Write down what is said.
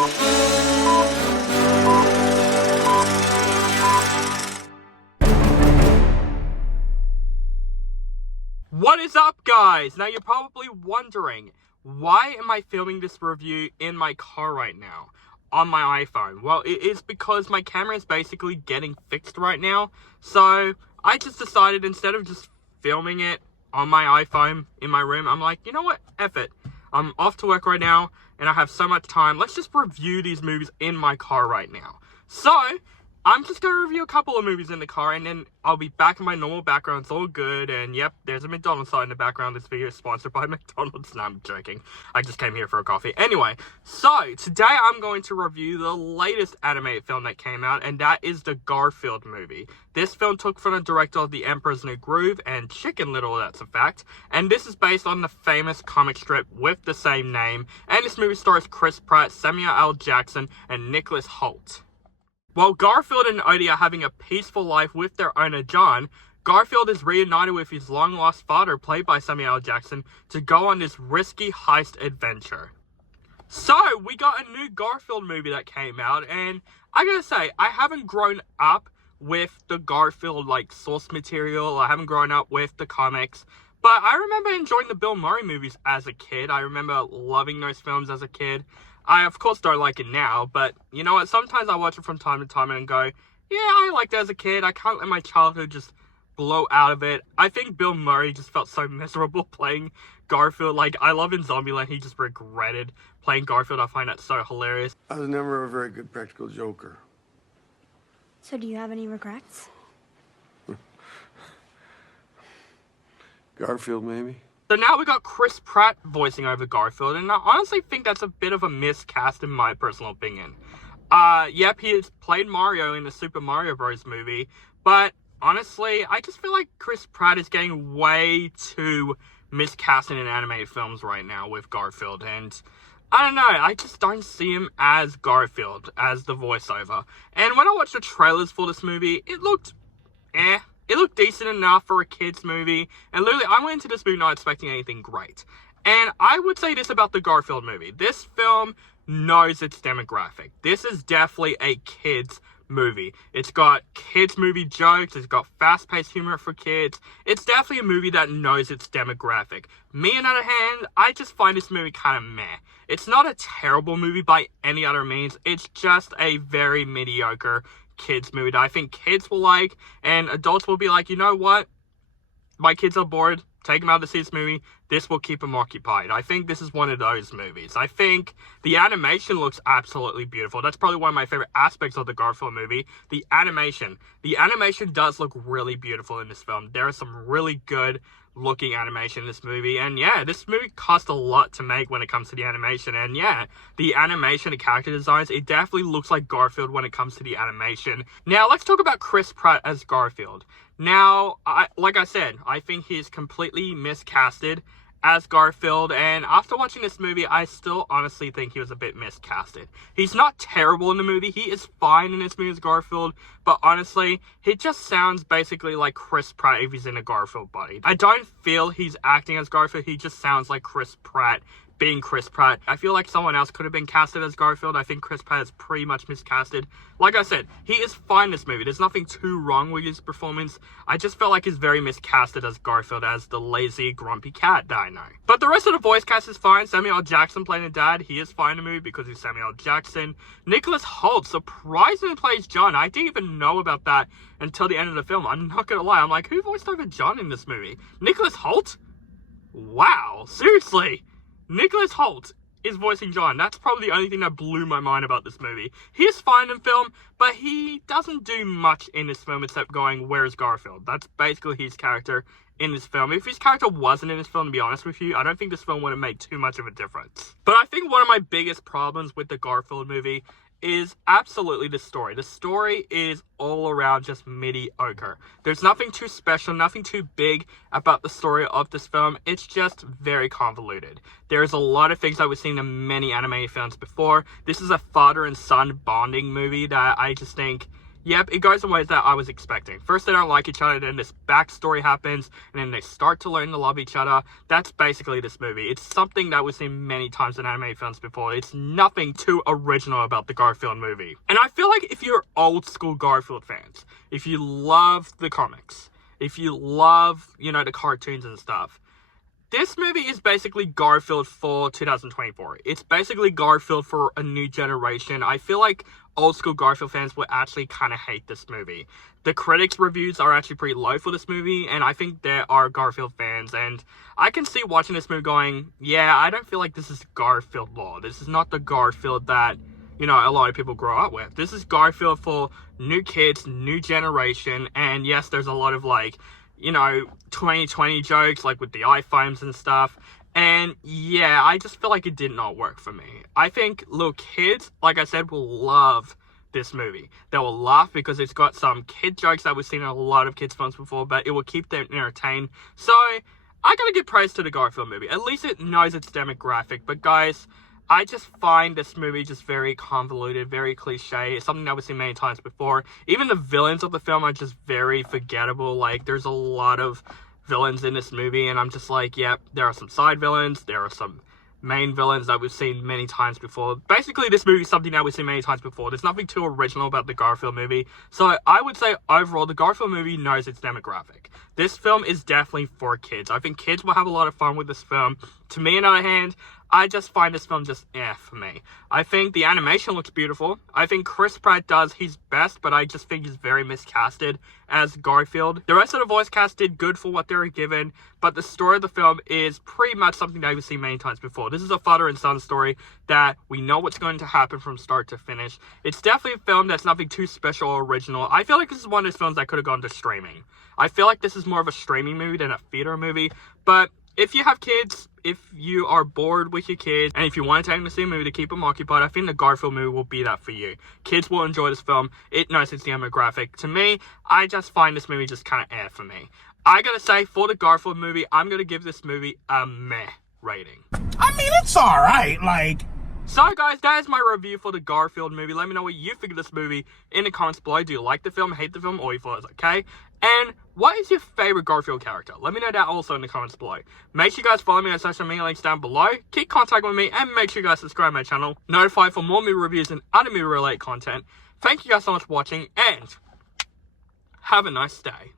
What is up, guys? Now you're probably wondering, why am I filming this review in my car right now on my iPhone? Well, it is because my camera is basically getting fixed right now. So I just decided, instead of just filming it on my iPhone in my room, I'm like, you know what? F it. I'm off to work right now and I have so much time. Let's just review these movies in my car right now. So I'm just going to review a couple of movies in the car, and then I'll be back in my normal background. It's all good, and yep, there's a McDonald's sign in the background. This video is sponsored by McDonald's. No, I'm joking. I just came here for a coffee. Anyway, so today I'm going to review the latest animated film that came out, and that is the Garfield movie. This film took from the director of The Emperor's New Groove and Chicken Little, that's a fact, and this is based on the famous comic strip with the same name, and this movie stars Chris Pratt, Samuel L. Jackson, and Nicholas Hoult. While Garfield and Odie are having a peaceful life with their owner John, Garfield is reunited with his long-lost father, played by Samuel L. Jackson, to go on this risky heist adventure. So, we got a new Garfield movie that came out, and I gotta say, I haven't grown up with the Garfield, source material. I haven't grown up with the comics, but I remember enjoying the Bill Murray movies as a kid. I remember loving those films as a kid. I, of course, don't like it now, but you know what? Sometimes I watch it from time to time and go, yeah, I liked it as a kid. I can't let my childhood just blow out of it. I think Bill Murray just felt so miserable playing Garfield. I love in Zombieland, he just regretted playing Garfield. I find that so hilarious. I was never a very good practical joker. So do you have any regrets? Garfield, maybe? So now we got Chris Pratt voicing over Garfield, and I honestly think that's a bit of a miscast in my personal opinion. Yep, he has played Mario in the Super Mario Bros. Movie, but honestly, I just feel like Chris Pratt is getting way too miscast in animated films right now with Garfield, and I don't know, I just don't see him as Garfield, as the voiceover. And when I watched the trailers for this movie, it looked It looked decent enough for a kid's movie, and literally, I went into this movie not expecting anything great. And I would say this about the Garfield movie. This film knows its demographic. This is definitely a kid's movie. It's got kids' movie jokes, it's got fast-paced humor for kids. It's definitely a movie that knows its demographic. Me, on the other hand, I just find this movie kind of meh. It's not a terrible movie by any other means, it's just a very mediocre kids movie that I think kids will like, and adults will be like, you know what, my kids are bored, take them out to see this movie, this will keep them occupied. I think this is one of those movies. I think the animation looks absolutely beautiful. That's probably one of my favorite aspects of the Garfield movie, the animation. The animation does look really beautiful in this film. There is some really good looking animation in this movie, and yeah, this movie cost a lot to make when it comes to the animation, and yeah, the animation, the character designs, it definitely looks like Garfield when it comes to the animation. Now, let's talk about Chris Pratt as Garfield. Now, like I said, I think he's completely miscasted as Garfield, and after watching this movie, I still honestly think he was a bit miscasted. He's not terrible in the movie, he is fine in this movie as Garfield, but honestly, he just sounds basically like Chris Pratt if he's in a Garfield body. I don't feel he's acting as Garfield, he just sounds like Chris Pratt being Chris Pratt. I feel like someone else could have been casted as Garfield. I think Chris Pratt is pretty much miscasted. Like I said, he is fine in this movie. There's nothing too wrong with his performance. I just felt like he's very miscasted as Garfield, as the lazy, grumpy cat that I know. But the rest of the voice cast is fine. Samuel L. Jackson playing the dad, he is fine in the movie because he's Samuel L. Jackson. Nicholas Hoult surprisingly plays John. I didn't even know about that until the end of the film. I'm not gonna lie. I'm like, who voiced over John in this movie? Nicholas Hoult? Wow, seriously. Nicholas Hoult is voicing John. That's probably the only thing that blew my mind about this movie. He is fine in film, but he doesn't do much in this film except going, where's Garfield? That's basically his character in this film. If his character wasn't in this film, to be honest with you, I don't think this film would have made too much of a difference. But I think one of my biggest problems with the Garfield movie is absolutely the story. The story is all around just mediocre. There's nothing too special, nothing too big about the story of this film. It's just very convoluted. There's a lot of things that we've seen in many animated films before. This is a father and son bonding movie that I just think yep, it goes the ways that I was expecting. First, they don't like each other, then this backstory happens, and then they start to learn to love each other. That's basically this movie. It's something that we've seen many times in anime films before. It's nothing too original about the Garfield movie. And I feel like if you're old school Garfield fans, if you love the comics, if you love, you know, the cartoons and stuff, this movie is basically Garfield for 2024. It's basically Garfield for a new generation. I feel like old school Garfield fans will actually kind of hate this movie. The critics' reviews are actually pretty low for this movie, and I think there are Garfield fans, and I can see watching this movie going, yeah, I don't feel like this is Garfield lore. This is not the Garfield that, you know, a lot of people grow up with. This is Garfield for new kids, new generation, and yes, there's a lot of, like, you know, 2020 jokes, like with the iPhones and stuff. And yeah, I just feel like it did not work for me. I think little kids, like I said, will love this movie. They will laugh because it's got some kid jokes that we've seen in a lot of kids' films before, but it will keep them entertained. So, I gotta give praise to the Garfield movie. At least it knows its demographic. But guys, I just find this movie just very convoluted, very cliche. It's something that we've seen many times before. Even the villains of the film are just very forgettable. Like, there's a lot of villains in this movie, and I'm just like, yep, there are some side villains, there are some main villains that we've seen many times before. Basically, this movie is something that we've seen many times before. There's nothing too original about the Garfield movie. So I would say, overall, the Garfield movie knows its demographic. This film is definitely for kids. I think kids will have a lot of fun with this film. To me, on the other hand, I just find this film just for me. I think the animation looks beautiful. I think Chris Pratt does his best, but I just think he's very miscasted as Garfield. The rest of the voice cast did good for what they were given, but the story of the film is pretty much something that we've seen many times before. This is a father and son story that we know what's going to happen from start to finish. It's definitely a film that's nothing too special or original. I feel like this is one of those films that could have gone to streaming. I feel like this is more of a streaming movie than a theater movie, but if you have kids, if you are bored with your kids, and if you want to take them to see a movie to keep them occupied, I think the Garfield movie will be that for you. Kids will enjoy this film. It knows its demographic. To me, I just find this movie just kind of for me. I gotta say, for the Garfield movie, I'm gonna give this movie a meh rating. I mean, it's alright, like... So guys, that is my review for the Garfield movie. Let me know what you think of this movie in the comments below. Do you like the film, hate the film, or you thought it was okay? And what is your favorite Garfield character? Let me know that also in the comments below. Make sure you guys follow me on social media links down below. Keep contact with me, and make sure you guys subscribe to my channel. Notified for more movie reviews and other movie related content. Thank you guys so much for watching, and have a nice day.